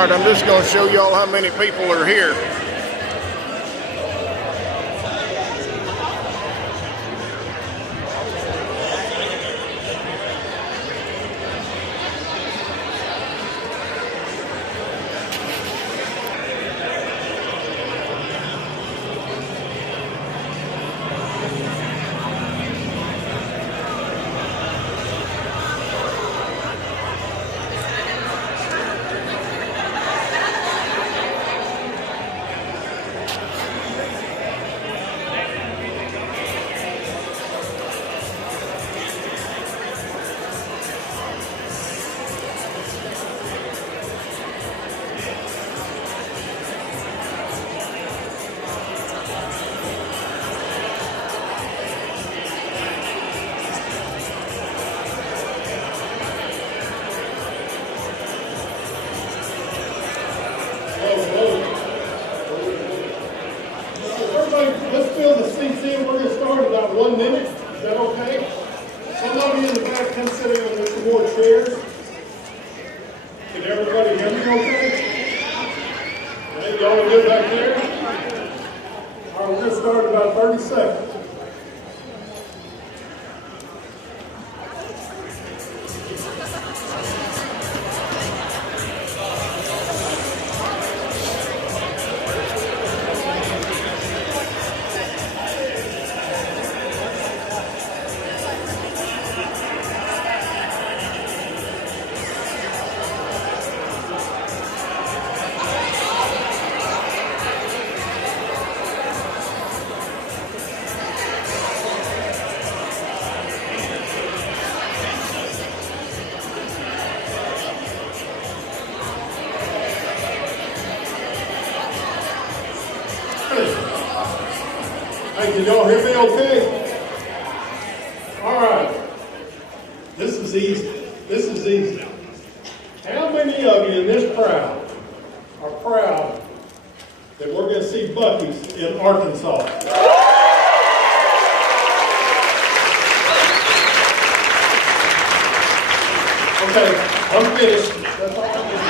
right, I'm just going to show y'all how many people are here. Let's fill the seats in. We're going to start in about 1 minute. Is that okay? Some of you in the back come sit down with some more chairs. Can everybody hear me okay? Hey, y'all good back there? All right, we're going to start in about 30 seconds. Hey, can y'all hear me okay? All right. This is easy. This is easy. How many of you in this crowd are proud that we're going to see Buc-ee's in Arkansas? Okay, I'm finished. That's all I'm doing.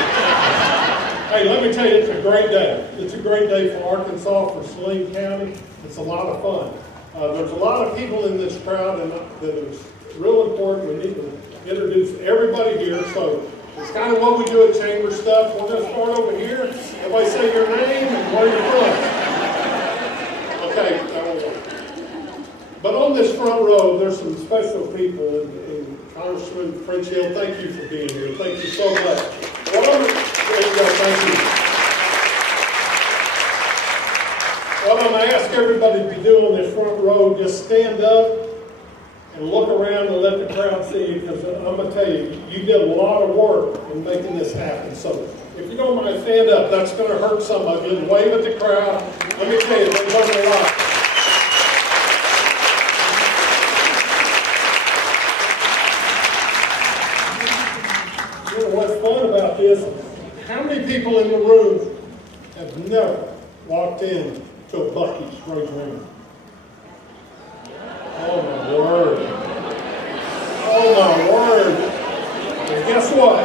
Hey, let me tell you, it's a great day. It's a great day for Arkansas, for Saline County. It's a lot of fun. There's a lot of people in this crowd, and that is real important. We need to introduce everybody here. So it's kind of what we do at Chamber Stuff. We're going to start over here. Everybody say your name and where you're from. Okay, that will work. But on this front row, there's some special people. And Congressman French Hill, thank you for being here. Thank you so much. Thank you. What I'm going to ask everybody to do on this front row, just stand up and look around and let the crowd see you, because I'm going to tell you, you did a lot of work in making this happen. So if you don't mind, stand up. That's going to hurt some of you. And wave at the crowd. Let me tell you, they've done a lot. You know what's fun about this? How many people in the room have never walked in to a Buc-ee's? Raise your hand. Oh my word. Oh my word. And guess what?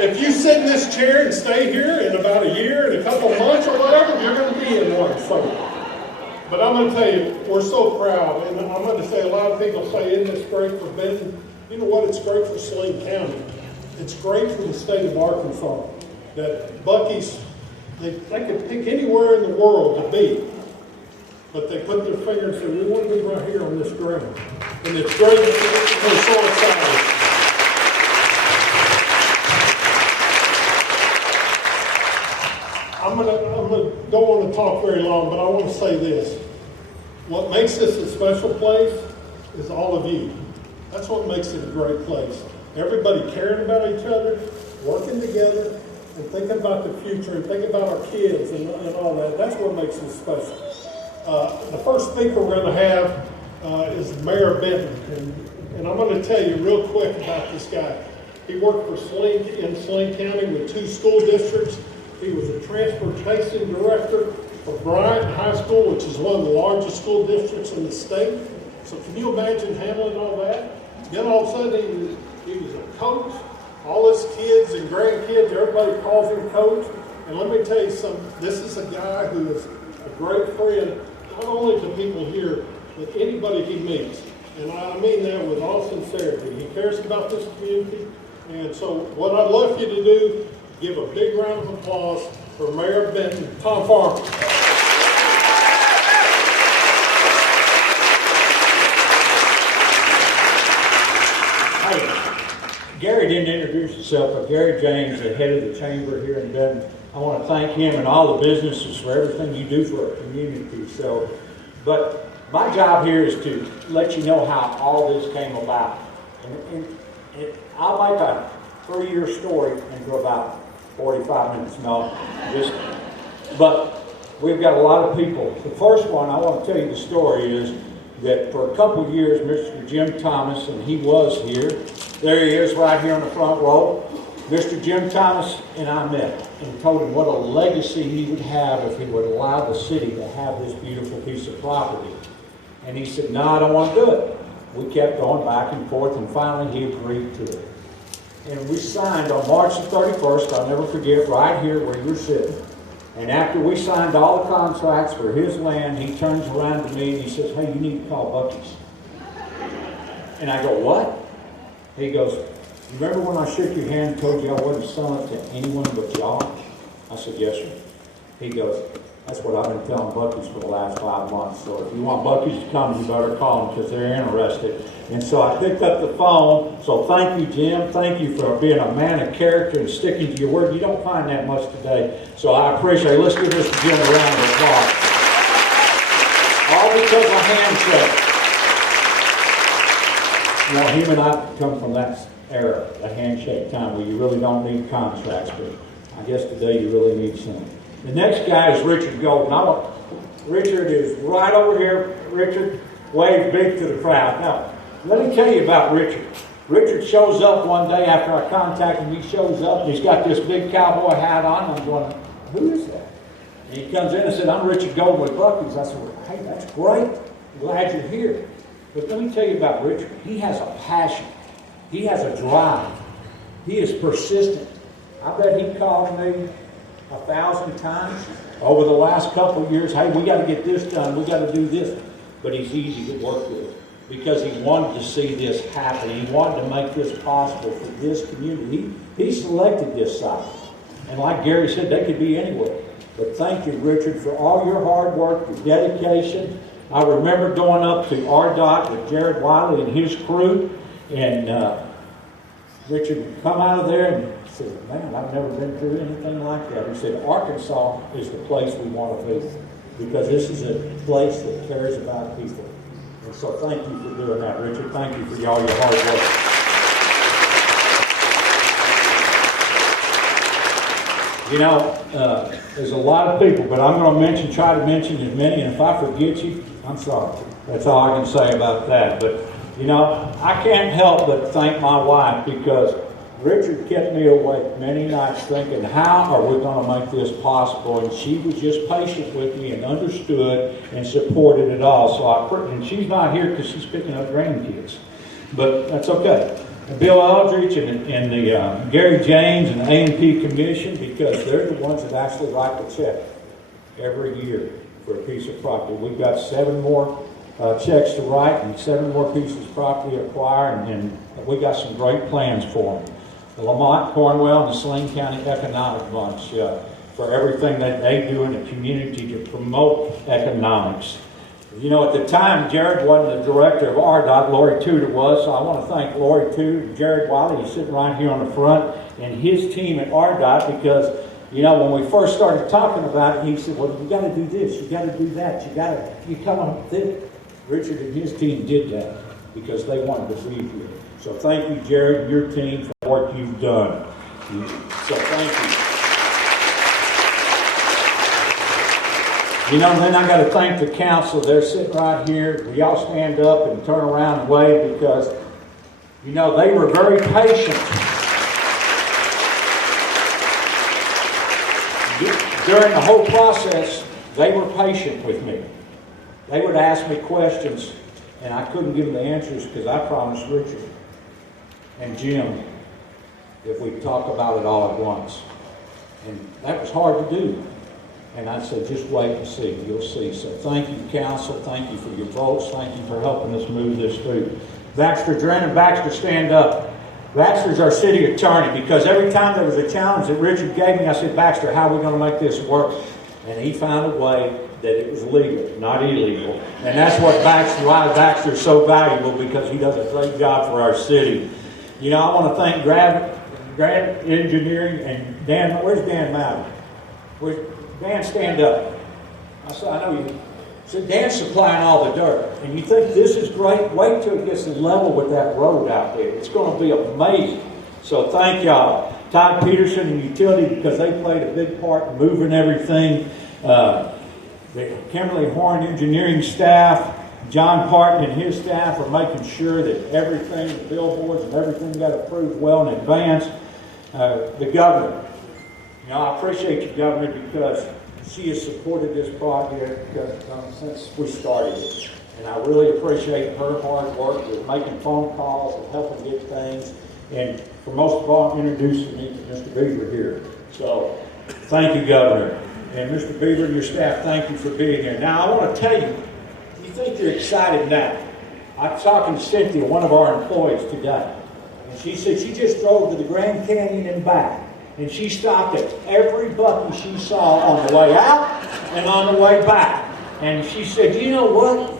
If you sit in this chair and stay here in about a year and a couple months or whatever, you're going to be in one. So, but I'm going to tell you, we're so proud. And I'm going to say, a lot of people say, isn't this great for Benton? You know what? It's great for Saline County. It's great for the state of Arkansas that Buc-ee's, they could pick anywhere in the world to be, but they put their finger and said, we want to be right here on this ground. And it's great. We're so excited. I'm gonna don't want to talk very long, but I want to say this. What makes this a special place is all of you. That's what makes it a great place. Everybody caring about each other, working together, and thinking about the future, and thinking about our kids and all that. That's what makes this special. The first speaker we're going to have is Mayor Benton. And I'm going to tell you real quick about this guy. He worked for in Saline County with 2 school districts. He was a transportation director for Bryant High School, which is one of the largest school districts in the state. So can you imagine handling all that? Then all of a sudden he was a coach. All his kids and grandkids, everybody calls him Coach. And let me tell you something, this is a guy who is a great friend, not only to people here, but anybody he meets. And I mean that with all sincerity. He cares about this community. And so what I'd love you to do, give a big round of applause for Mayor of Benton, Tom Farmer. Hey, Gary didn't introduce himself, but Gary James, the head of the chamber here in Benton, I want to thank him and all the businesses for everything you do for our community. But my job here is to let you know how all this came about. And I'll make a 3-year story into about 45 minutes. No, but we've got a lot of people. The first one, I want to tell you the story is that for a couple of years, Mr. Jim Thomas, and he was here, there he is right here on the front row. Mr. Jim Thomas and I met and told him what a legacy he would have if he would allow the city to have this beautiful piece of property. And he said, no, I don't want to do it. We kept going back and forth, and finally he agreed to it. And we signed on March the 31st, I'll never forget, right here where you're sitting. And after we signed all the contracts for his land, he turns around to me and he says, hey, you need to call Buc-ee's. And I go, what? He goes, remember when I shook your hand and told you I wasn't selling it to anyone but y'all? I said, yes, sir. He goes, that's what I've been telling Buc-ee's for the last 5 months. So if you want Buc-ee's to come, you better call them because they're interested. And so I picked up the phone. So thank you, Jim. Thank you for being a man of character and sticking to your word. You don't find that much today. So I appreciate it. Let's give Mr. Jim a round of applause. All because of handshake. You know, him and I come from that era, the handshake time, where you really don't need contracts, but I guess today you really need some. The next guy is Richard Golden. Richard is right over here. Richard, wave big to the crowd. Now, let me tell you about Richard. Richard shows up one day after I contact him. He shows up and he's got this big cowboy hat on. And I'm going, who is that? And he comes in and said, I'm Richard Golden with Buc-ee's. I said, well, hey, that's great. I'm glad you're here. But let me tell you about Richard. He has a passion. He has a drive. He is persistent. I bet he called me 1,000 times over the last couple of years. Hey, we got to get this done. We got to do this. But he's easy to work with because he wanted to see this happen. He wanted to make this possible for this community. He selected this site. And like Gary said, they could be anywhere. But thank you, Richard, for all your hard work, your dedication. I remember going up to RDOT with Jared Wiley and his crew, and Richard would come out of there and said, man, I've never been through anything like that. He said, Arkansas is the place we want to be because this is a place that cares about people. And so thank you for doing that, Richard. Thank you for all your hard work. You know, there's a lot of people, but I'm going to try to mention as many, and if I forget you, I'm sorry. That's all I can say about that. But, you know, I can't help but thank my wife because Richard kept me awake many nights thinking, how are we going to make this possible? And she was just patient with me and understood and supported it all. And she's not here because she's picking up grandkids. But that's okay. Bill Aldrich and the Gary James and the A&P Commission, because they're the ones that actually write the check every year for a piece of property. We've got 7 more checks to write and 7 more pieces of property to acquire, and we got some great plans for them. The Lamont, Cornwell, and the Saline County Economic Bunch for everything that they do in the community to promote economics. You know, at the time, Jared wasn't the director of RDOT, Lori Tudor was, so I want to thank Lori Tudor and Jared Wiley, he's sitting right here on the front, and his team at RDOT, because, you know, when we first started talking about it, he said, well, you got to do this, you got to do that, you come up with this. Richard and his team did that because they wanted to be here. So thank you, Jared, and your team for the work you've done. So thank you. You know, then I got to thank the council. They're sitting right here. We all stand up and turn around and wave because, you know, they were very patient. During the whole process, they were patient with me. They would ask me questions, and I couldn't give them the answers because I promised Richard and Jim if we talk about it all at once. And that was hard to do. And I said, just wait and see. You'll see. So thank you, council. Thank you for your votes. Thank you for helping us move this through. Baxter Drennan, Baxter, stand up. Baxter's our city attorney, because every time there was a challenge that Richard gave me, I said, Baxter, how are we going to make this work? And he found a way that it was legal, not illegal. And that's what why Baxter is so valuable, because he does a great job for our city. You know, I want to thank Grad Engineering and Dan. Where's Dan Malley? Dan, stand up. I know you. So Dan's supplying all the dirt. And you think this is great? Wait till it gets level with that road out there. It's going to be amazing. So thank y'all. Todd Peterson and Utility, because they played a big part in moving everything. The Kimberly Horn Engineering staff, John Parton and his staff are making sure that everything, the billboards and everything got approved well in advance. The governor. You know, I appreciate you, Governor, because she has supported this project since we started it. And I really appreciate her hard work with making phone calls and helping get things. And for most of all, introducing me to Mr. Beaver here. So, thank you, Governor. And Mr. Beaver and your staff, thank you for being here. Now, I want to tell you, you think you're excited now. I was talking to Cynthia, one of our employees today. And she said she just drove to the Grand Canyon and back. And she stopped at every Buc-ee she saw on the way out and on the way back. And she said, you know what?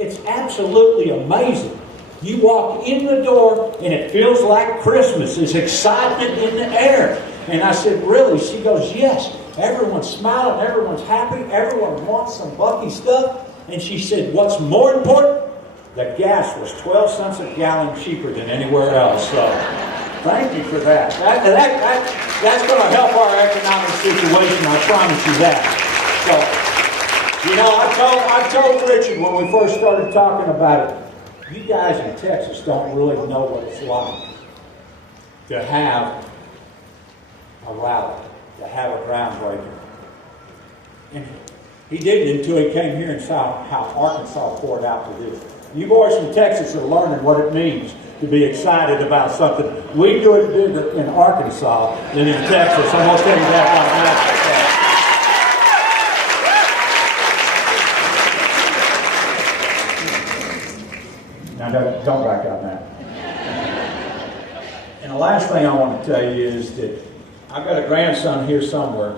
It's absolutely amazing. You walk in the door and it feels like Christmas. There's excitement in the air. And I said, really? She goes, yes. Everyone's smiling. Everyone's happy. Everyone wants some Buc-ee stuff. And she said, what's more important? The gas was 12 cents a gallon cheaper than anywhere else. So thank you for that. That's going to help our economic situation. I promise you that. So, you know, I told Richard when we first started talking about it, you guys in Texas don't really know what it's like to have a rally, to have a groundbreaking. And he didn't until he came here and saw how Arkansas poured out to do it. You boys from Texas are learning what it means to be excited about something. We do it bigger in Arkansas than in Texas. I'm going to tell you that right now. Now, don't back out now. And the last thing I want to tell you is that I've got a grandson here somewhere,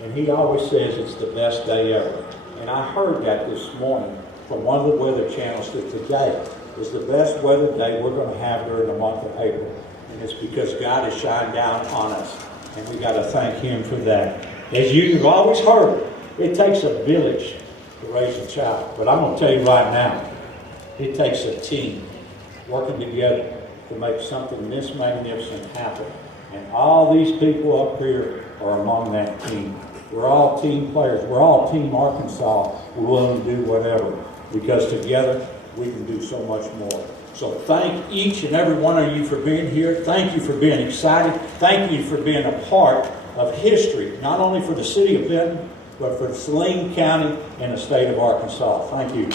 and he always says it's the best day ever. And I heard that this morning from one of the weather channels that today is the best weather day we're going to have during the month of April. And it's because God has shined down on us, and we got to thank Him for that. As you've always heard, it takes a village to raise a child. But I'm going to tell you right now, it takes a team working together to make something this magnificent happen. And all these people up here are among that team. We're all team players. We're all Team Arkansas. We're willing to do whatever, because together we can do so much more. So thank each and every one of you for being here. Thank you for being excited. Thank you for being a part of history, not only for the city of Benton, but for Saline County and the state of Arkansas. Thank you.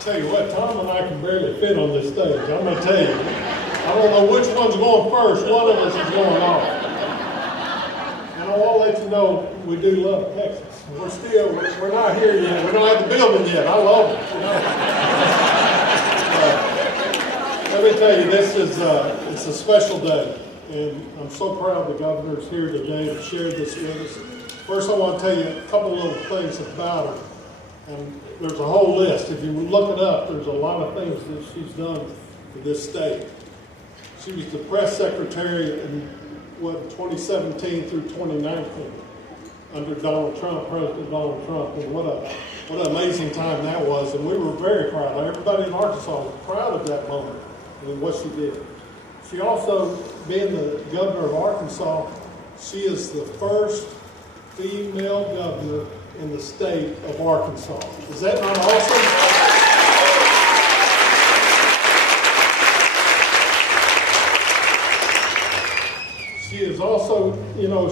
Tell you what, Tom and I can barely fit on this stage. I'm going to tell you. I don't know which one's going first. One of us is going off. And I want to let you know we do love Texas. We're not here yet. We don't have the building yet. I love it. You know? Let me tell you, this is it's a special day. And I'm so proud the governor's here today to share this with us. First, I want to tell you a couple little things about her. And there's a whole list. If you look it up, there's a lot of things that she's done for this state. She was the press secretary in 2017 through 2019 under Donald Trump, President Donald Trump. And what an amazing time that was. And we were very proud. Everybody in Arkansas was proud of that moment and what she did. She also, being the governor of Arkansas, she is the first female governor in the state of Arkansas. Is that not awesome? She is also, you know,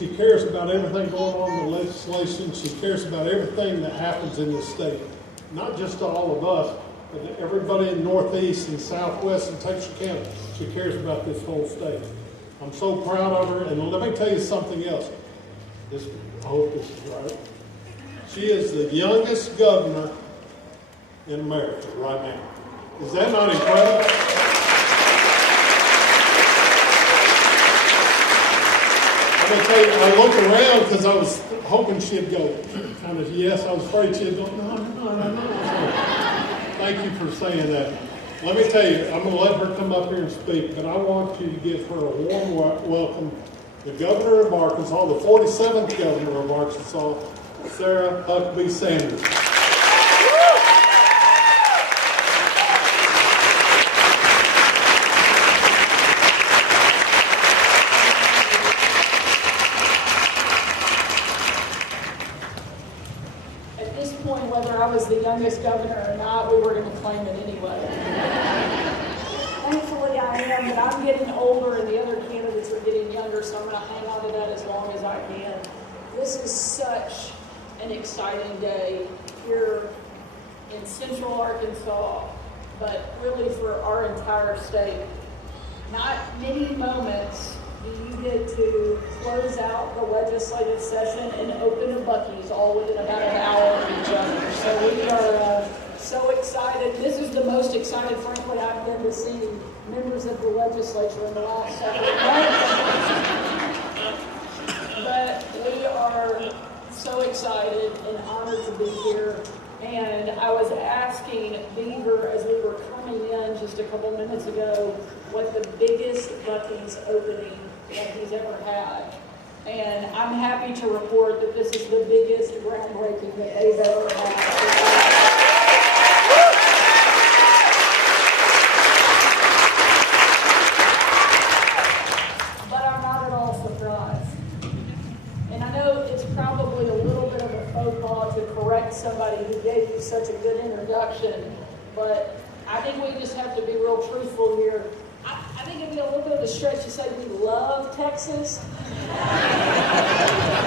She cares about everything going on in the legislation. She cares about everything that happens in the state. Not just to all of us, but to everybody in Northeast and Southwest and Texarkana. She cares about this whole state. I'm so proud of her. And let me tell you something else. I hope this is right. She is the youngest governor in America right now. Is that not incredible? Let me tell you, I looked around because I was hoping she'd go kind of yes. I was afraid she'd go, no. Thank you for saying that. Let me tell you, I'm going to let her come up here and speak, but I want you to give her a warm welcome. The governor of Arkansas, the 47th governor of Arkansas, Sarah Huckabee Sanders. At this point, whether I was the youngest governor or not, we were going to claim it anyway. Thankfully I am, but I'm getting older and the other candidates are getting younger, so I'm going to hang on to that as long as I can. This is such an exciting day here in Central Arkansas, but really for our entire state. Not many moments do you get to close out the legislative session and open a Buc-ee's all within about an hour of each other. So we are so excited. This is the most excited, frankly, I've been to see members of the legislature in the last several months. But we are so excited and honored to be here. And I was asking Beaver as we were coming in just a couple minutes ago what the biggest Buc-ee's opening that he's ever had. And I'm happy to report that this is the biggest groundbreaking that they've ever had. But I'm not at all surprised. And I know it's probably a little bit of a faux pas to correct somebody who gave you such a good introduction, but I think we just have to be real truthful here. I think it'd be a little bit of a stretch to say we love Texas,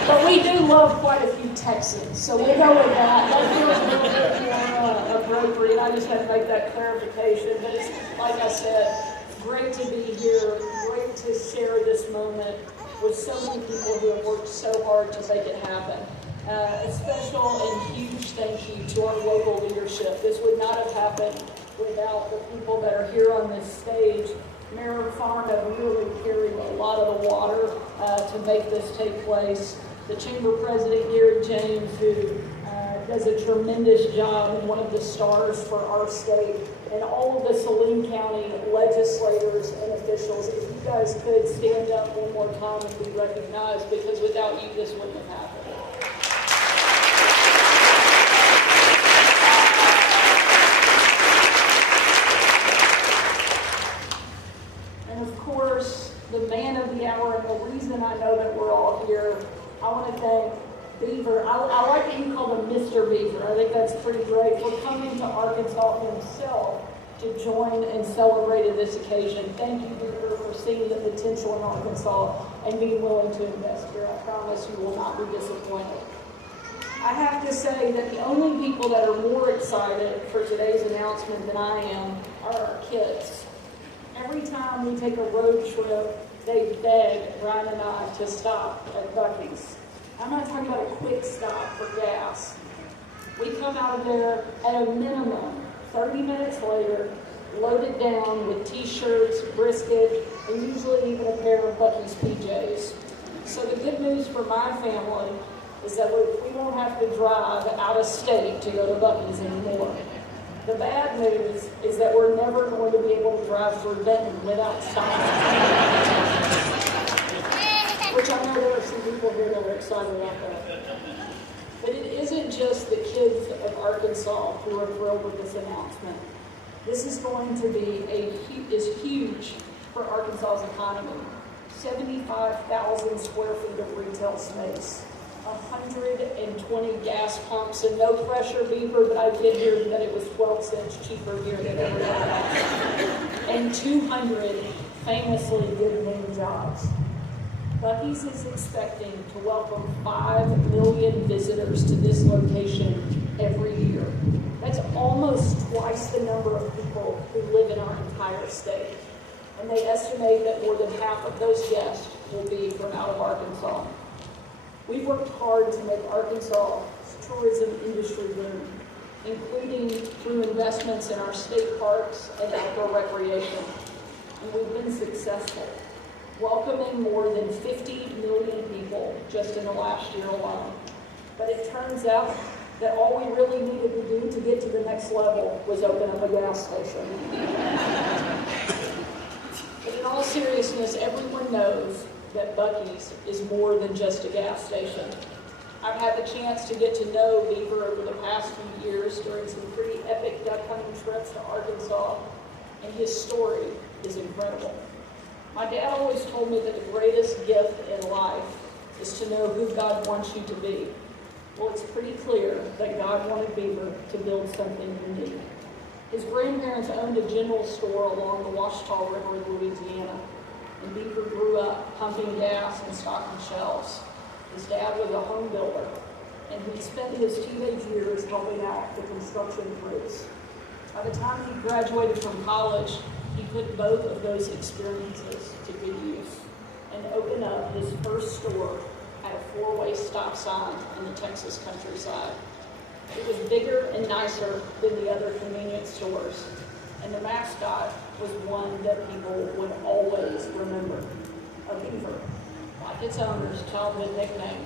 but we do love quite a few Texans, so we'll go with that. That feels a little bit more appropriate. I just had to make that clarification, but it's, like I said, great to be here, great to share this moment with so many people who have worked so hard to make it happen. A special and huge thank you to our local leadership. This would not have happened without the people that are here on this stage. Mayor Farnham really carried a lot of the water to make this take place. The Chamber President, Gary James, who does a tremendous job and one of the stars for our state, and all of the Saline County legislators and officials. If you guys could stand up one more time and be recognized, because without you, this wouldn't have happened. The man of the hour, and the reason I know that we're all here, I want to thank Beaver. I like that you call him Mr. Beaver. I think that's pretty great. For coming to Arkansas himself to join and celebrate at this occasion. Thank you, Beaver, for seeing the potential in Arkansas and being willing to invest here. I promise you will not be disappointed. I have to say that the only people that are more excited for today's announcement than I am are our kids. Every time we take a road trip, they beg Ryan and I to stop at Buc-ee's. I'm not talking about a quick stop for gas. We come out of there at a minimum 30 minutes later, loaded down with t-shirts, brisket, and usually even a pair of Buc-ee's PJs. So the good news for my family is that we won't have to drive out of state to go to Buc-ee's anymore. The bad news is that we're never going to be able to drive through Benton without stopping. Which I know there are some people here that are excited about that. But it isn't just the kids of Arkansas who are thrilled with this announcement. This is going to be is huge for Arkansas's economy. 75,000 square feet of retail space. 120 gas pumps, and no pressure, Beaver, but I did hear that it was 12 cents cheaper here than everywhere else. And 200 famously good name jobs. Buc-ee's is expecting to welcome 5 million visitors to this location every year. That's almost twice the number of people who live in our entire state. And they estimate that more than half of those guests will be from out of Arkansas. We've worked hard to make Arkansas' tourism industry boom, including through investments in our state parks and outdoor recreation. And we've been successful, welcoming more than 50 million people just in the last year alone. But it turns out that all we really needed to do to get to the next level was open up a gas station. But in all seriousness, everyone knows that Buc-ee's is more than just a gas station. I've had the chance to get to know Beaver over the past few years during some pretty epic duck hunting trips to Arkansas, and his story is incredible. My dad always told me that the greatest gift in life is to know who God wants you to be. Well, it's pretty clear that God wanted Beaver to build something unique. His grandparents owned a general store along the Washita River in Louisiana, and Beaver grew up pumping gas and stocking shelves. His dad was a home builder, and he spent his teenage years helping out the construction crews. By the time he graduated from college, he put both of those experiences to good use and opened up his first store at a 4-way stop sign in the Texas countryside. It was bigger and nicer than the other convenience stores, and the mascot was one that people would always remember, a beaver, like its owner's childhood nickname.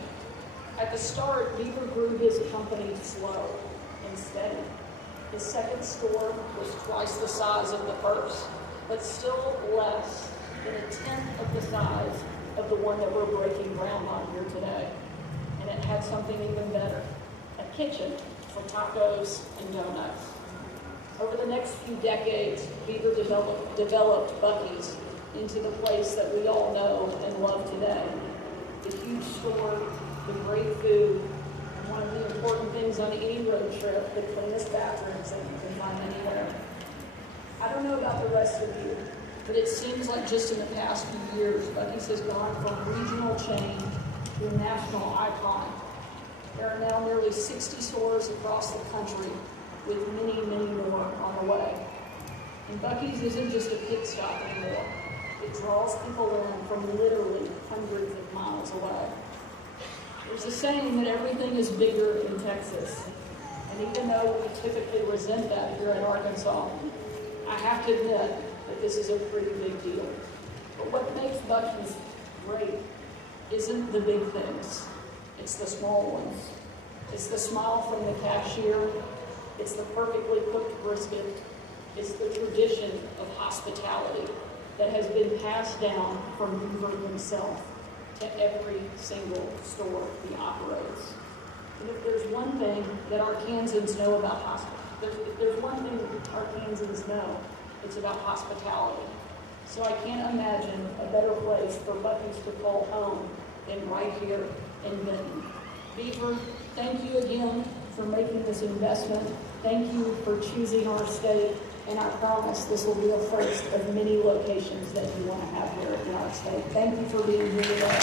At the start, Beaver grew his company slow and steady. His second store was twice the size of the first, but still less than 1/10 of the size of the one that we're breaking ground on here today. And it had something even better, a kitchen for tacos and donuts. Over the next few decades, Beaver developed Buc-ee's into the place that we all know and love today. The huge store, the great food, and one of the important things on any road trip, the cleanest bathrooms that you can find anywhere. I don't know about the rest of you, but it seems like just in the past few years, Buc-ee's has gone from regional chain to a national icon. There are now nearly 60 stores across the country, with many, many more on the way. And Buc-ee's isn't just a pit stop anymore. It draws people in from literally hundreds of miles away. There's a saying that everything is bigger in Texas. And even though we typically resent that here in Arkansas, I have to admit that this is a pretty big deal. But what makes Buc-ee's great isn't the big things. It's the small ones. It's the smile from the cashier. It's the perfectly cooked brisket. It's the tradition of hospitality that has been passed down from Beaver himself to every single store he operates. And if there's one thing that Arkansans know about if there's one thing that Arkansans know, it's about hospitality. So I can't imagine a better place for Buc-ee's to call home than right here in Benton. Beaver, thank you again for making this investment. Thank you for choosing our state, and I promise this will be the first of many locations that you want to have here in our state. Thank you for being here today.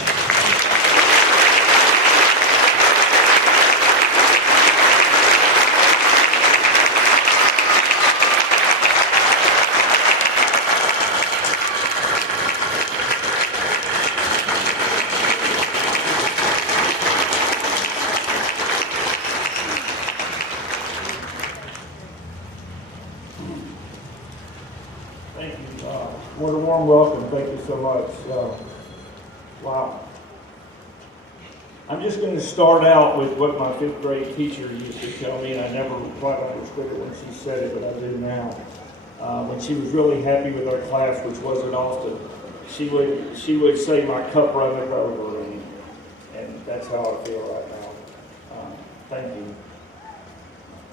Thank you. What a warm welcome. Thank you so much. Wow. I'm just going to start out with what my 5th grade teacher used to tell me, and I never quite understood it when she said it, but I do now. When she was really happy with our class, which wasn't often, she would say, "My cup runneth over," and that's how I feel right now. Thank you.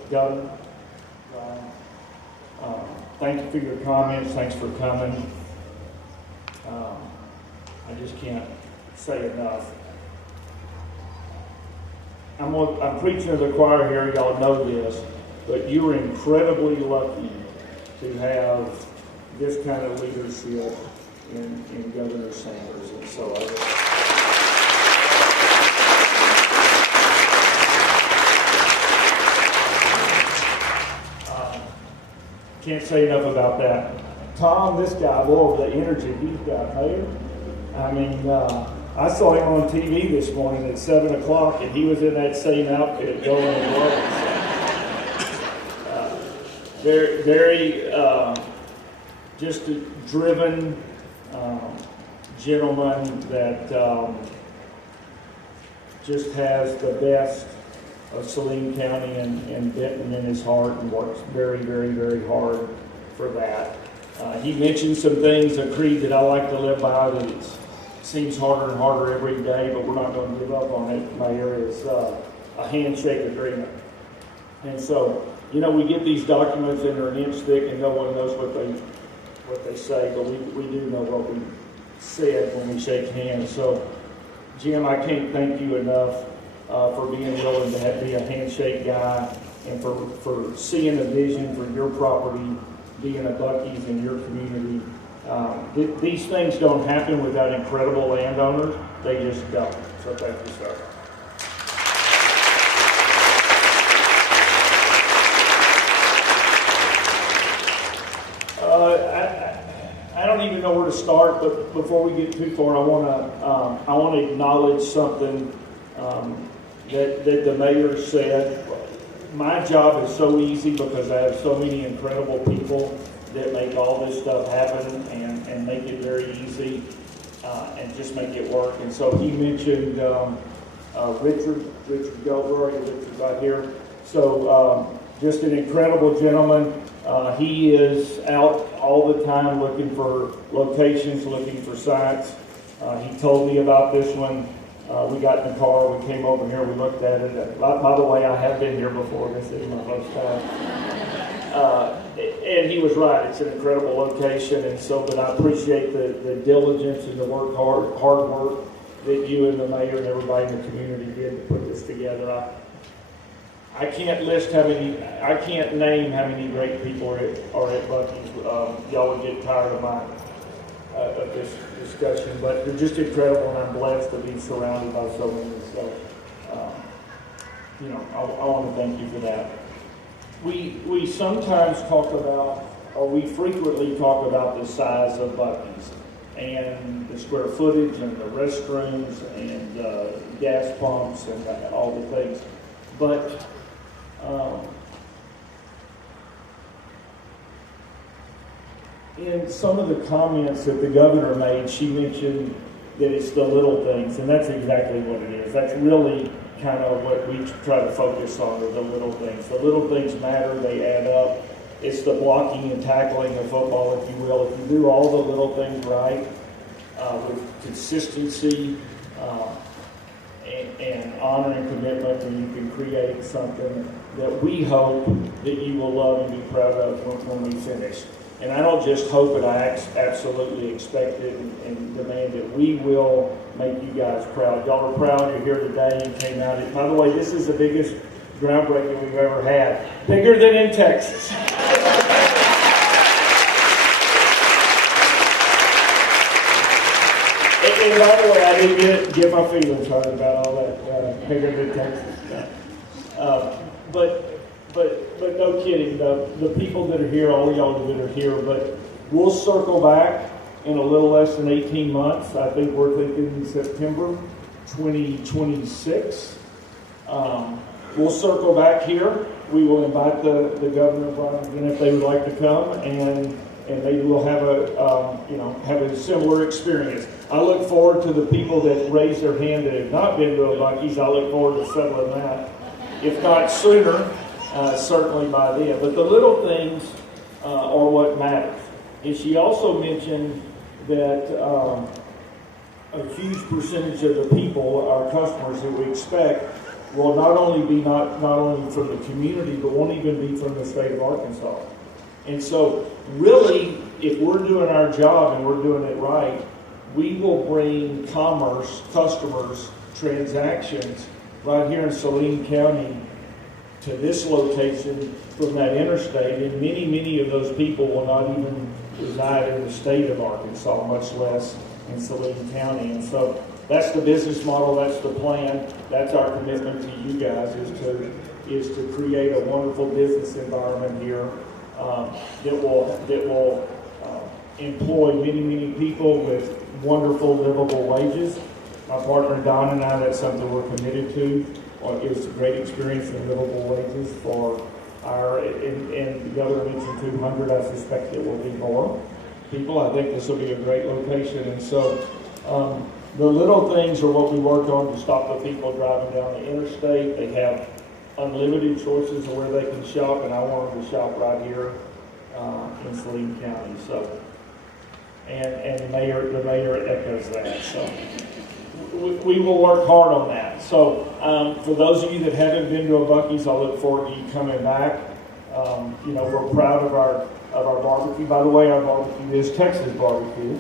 Governor, thank you for your comments. Thanks for coming. I just can't say enough. I'm preaching to the choir here. Y'all know this, but you're incredibly lucky to have this kind of leadership in Governor Sanders. And so Can't say enough about that. Tom, this guy, boy, the energy he's got, Mayor. I mean, I saw him on TV this morning at 7 o'clock, and he was in that same outfit going to work. Very just a driven gentleman that just has the best of Saline County and Benton in his heart, and works very, very, very hard for that. He mentioned some things, a creed that I like to live by, that it seems harder and harder every day, but we're not going to give up on it. Mayor, is a handshake agreement. And so, you know, we get these documents and they're an inch thick and no one knows what they say, but we do know what we said when we shake hands. So, Jim, I can't thank you enough for being willing to be a handshake guy, and for seeing a vision for your property, being a Buc-ee's in your community. These things don't happen without incredible landowners. They just don't. So thank you, sir. I don't even know where to start, but before we get too far, I want to acknowledge something that the mayor said. My job is so easy because I have so many incredible people that make all this stuff happen and make it very easy and just make it work. And so he mentioned Richard Gelber, Richard's right here. So just an incredible gentleman. He is out all the time looking for locations, looking for sites. He told me about this one. We got in the car, we came over here, we looked at it. By the way, I have been here before. This is my first time. And he was right. It's an incredible location, and so, but I appreciate the diligence and the hard work that you and the mayor and everybody in the community did to put this together. I can't name how many great people are at Buc-ee's. Y'all would get tired of this discussion, but they're just incredible, and I'm blessed to be surrounded by so many. So, you know, I want to thank you for that. We sometimes talk about, or we frequently talk about the size of Buc-ee's and the square footage and the restrooms and gas pumps and all the things, but in some of the comments that the governor made, she mentioned that it's the little things, and that's exactly what it is. That's really kind of what we try to focus on, are the little things. The little things matter, they add up. It's the blocking and tackling of football, if you will. If you do all the little things right, with consistency and honor and commitment, then you can create something that we hope that you will love and be proud of when we finish. And I don't just hope it, I absolutely expect it and demand that we will make you guys proud. Y'all are proud you're here today and came out. By the way, this is the biggest groundbreaking we've ever had. Bigger than in Texas. And by the way, I didn't get my feelings hurt about all that bigger than Texas stuff. But no kidding, the people that are here, all of y'all that are here, but we'll circle back in a little less than 18 months. I think we're thinking September 2026. We'll circle back here. We will invite the governor again if they would like to come, and maybe we'll have have a similar experience. I look forward to the people that raise their hand that have not been to a Buc-ee's. I look forward to settling that, if not sooner. Certainly by then. But the little things are what matters. And she also mentioned that a huge percentage of the people, our customers that we expect, will not only from the community, but won't even be from the state of Arkansas. And so really, if we're doing our job and we're doing it right, we will bring commerce, customers, transactions right here in Saline County to this location from that interstate, and many of those people will not even reside in the state of Arkansas, much less in Saline County. And so that's the business model, that's the plan, that's our commitment to you guys, is to create a wonderful business environment here that will employ many people with wonderful, livable wages. My partner Don and I, that's something we're committed to. It's a great experience in livable wages for our, and the governor mentioned 200, I suspect it will be more people. I think this will be a great location. And so the little things are what we work on to stop the people driving down the interstate. They have unlimited choices of where they can shop, and I want them to shop right here in Saline County. So, and the mayor echoes that. So we will work hard on that. So for those of you that haven't been to a Buc-ee's, I look forward to you coming back. You know, we're proud of our barbecue. By the way, our barbecue is Texas barbecue,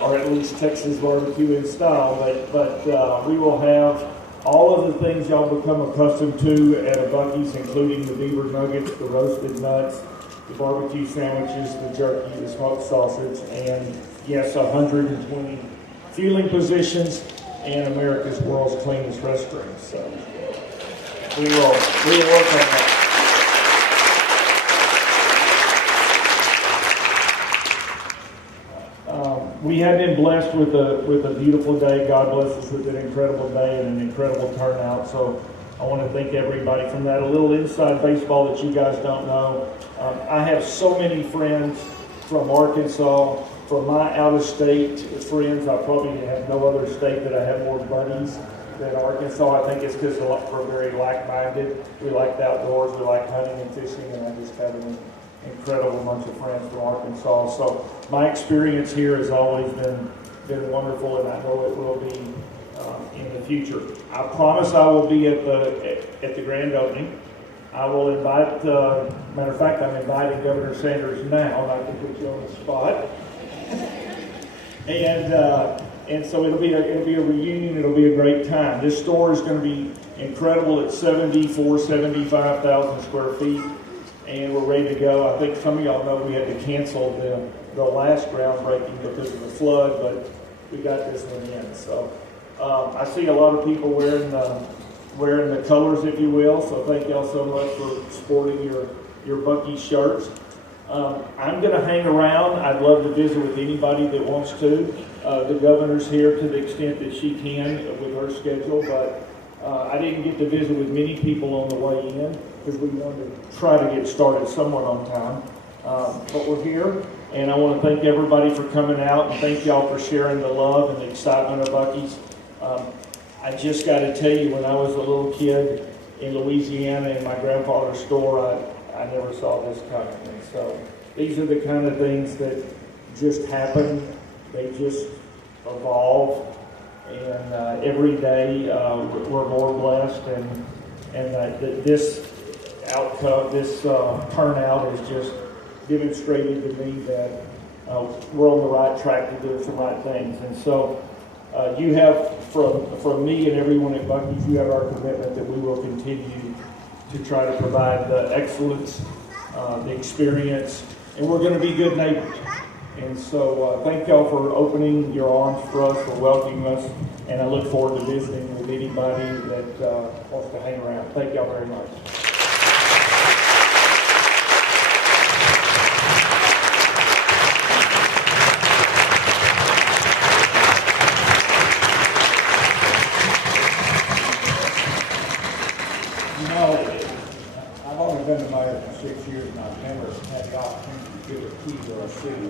or at least Texas barbecue in style. But we will have all of the things y'all become accustomed to at a Buc-ee's, including the beaver nuggets, the roasted nuts, the barbecue sandwiches, the jerky, the smoked sausage, and yes, 120 fueling positions and America's world's cleanest restrooms. So we will work on that. We have been blessed with a beautiful day. God bless us with an incredible day and an incredible turnout. So I want to thank everybody from that. A little inside baseball that you guys don't know. I have so many friends from Arkansas, from my out-of-state friends. I probably have no other state that I have more buddies than Arkansas. I think it's because we're very like-minded. We like the outdoors. We like hunting and fishing, and I just have an incredible bunch of friends from Arkansas. So my experience here has always been wonderful, and I know it will be in the future. I promise I will be at the grand opening. I will invite, matter of fact, I'm inviting Governor Sanders now, not to put you on the spot. And so it'll be a reunion. It'll be a great time. This store is going to be incredible. It's 75,000 square feet, and we're ready to go. I think some of y'all know we had to cancel the last groundbreaking because of the flood, but we got this one in. So I see a lot of people wearing the colors, if you will. So thank y'all so much for sporting your Buc-ee shirts. I'm going to hang around. I'd love to visit with anybody that wants to. The governor's here to the extent that she can with her schedule, but I didn't get to visit with many people on the way in because we wanted to try to get started somewhat on time. But we're here, and I want to thank everybody for coming out, and thank y'all for sharing the love and the excitement of Buc-ee's. I just got to tell you, when I was a little kid in Louisiana in my grandfather's store, I never saw this coming. And so these are the kind of things that just happen. They just evolve, and every day we're more blessed, and this outcome, this turnout has just demonstrated to me that we're on the right track to doing some right things. And so you have, from me and everyone at Buc-ee's, you have our commitment that we will continue to try to provide the excellence, the experience, and we're going to be good neighbors. And so thank y'all for opening your arms for us, for welcoming us, and I look forward to visiting with anybody that wants to hang around. Thank y'all very much. I've only been the mayor for 6 years, and I've never had the opportunity to give a key to our city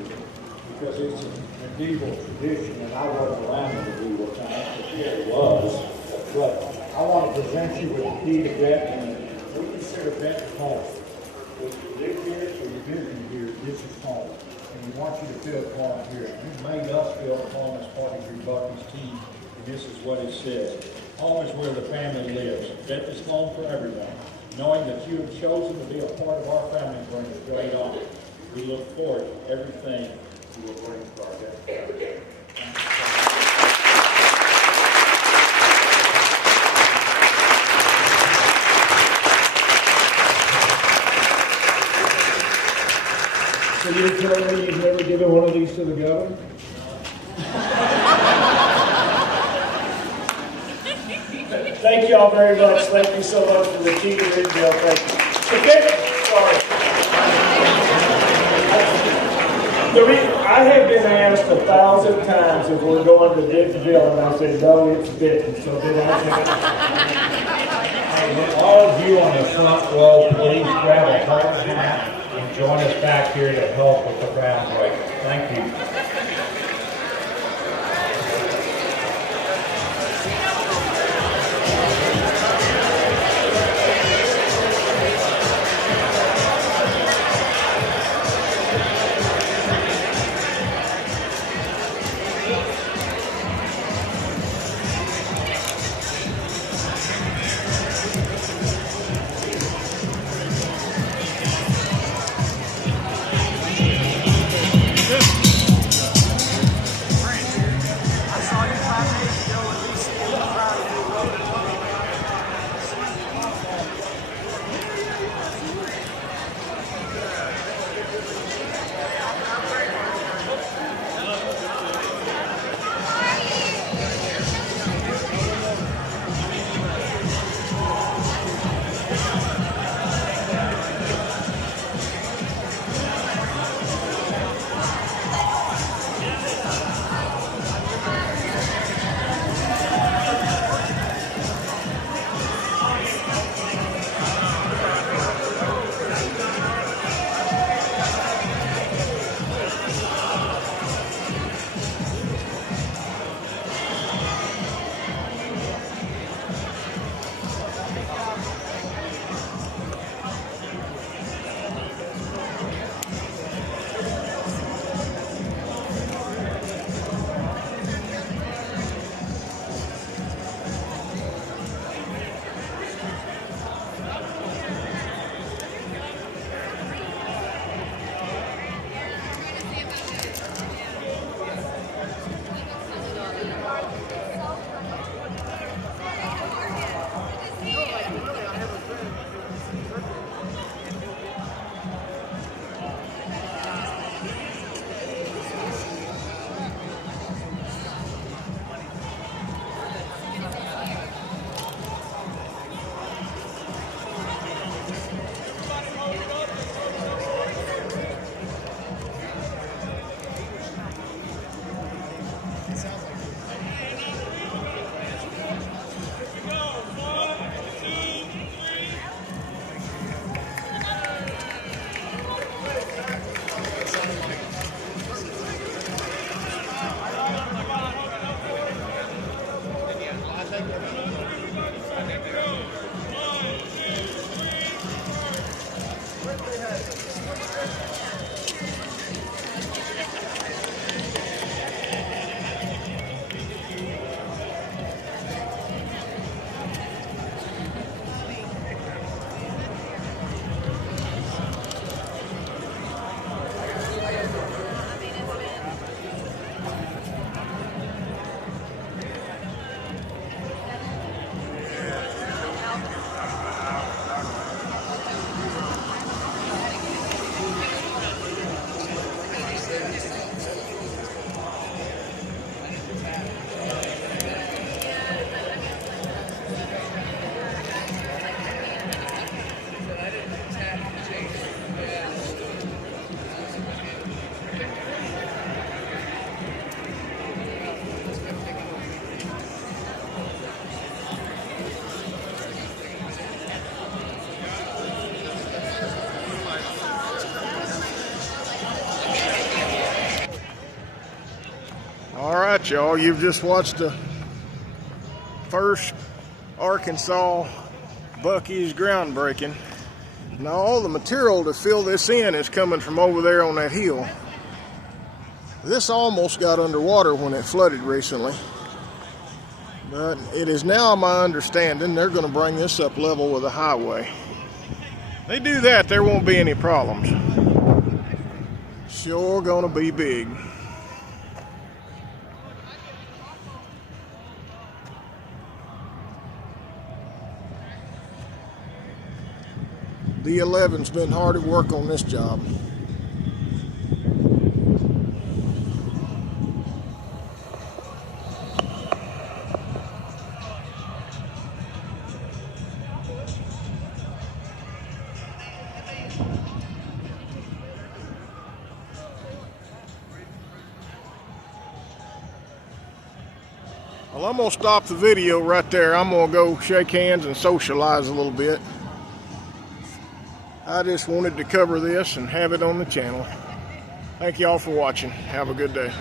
because it's a medieval tradition, and I wasn't around in the medieval times, but Jerry was. But I want to present you with the key to Benton. We consider Benton home. If you live here or you're visiting here, this is home. And we want you to feel at home here. You made us feel at home as part of your Buc-ee's team, and this is what it says. Home is where the family lives. Benton's home for everyone. Knowing that you have chosen to be a part of our family brings great honor. We look forward to everything you will bring to our Benton. So you're telling me you've never given one of these to the governor? Thank you all very much. Thank you so much for the key to Ridgeville. Thank you. Okay. Sorry. I have been asked 1,000 times if we're going to Dentonville, and I said, no, it's Benton. So then I said, Hey, all of you on the front row, please grab a hard hat and join us back here to help with the groundbreaking. Thank you. All right, y'all, you've just watched the first Arkansas Buc-ee's groundbreaking. Now all the material to fill this in is coming from over there on that hill. This almost got underwater when it flooded recently, but it is now my understanding they're going to bring this up level with the highway. They do that, there won't be any problems. Sure going to be big. D11's been hard at work on this job. Well, I'm going to stop the video right there. I'm going to go shake hands and socialize a little bit. I just wanted to cover this and have it on the channel. Thank y'all for watching. Have a good day.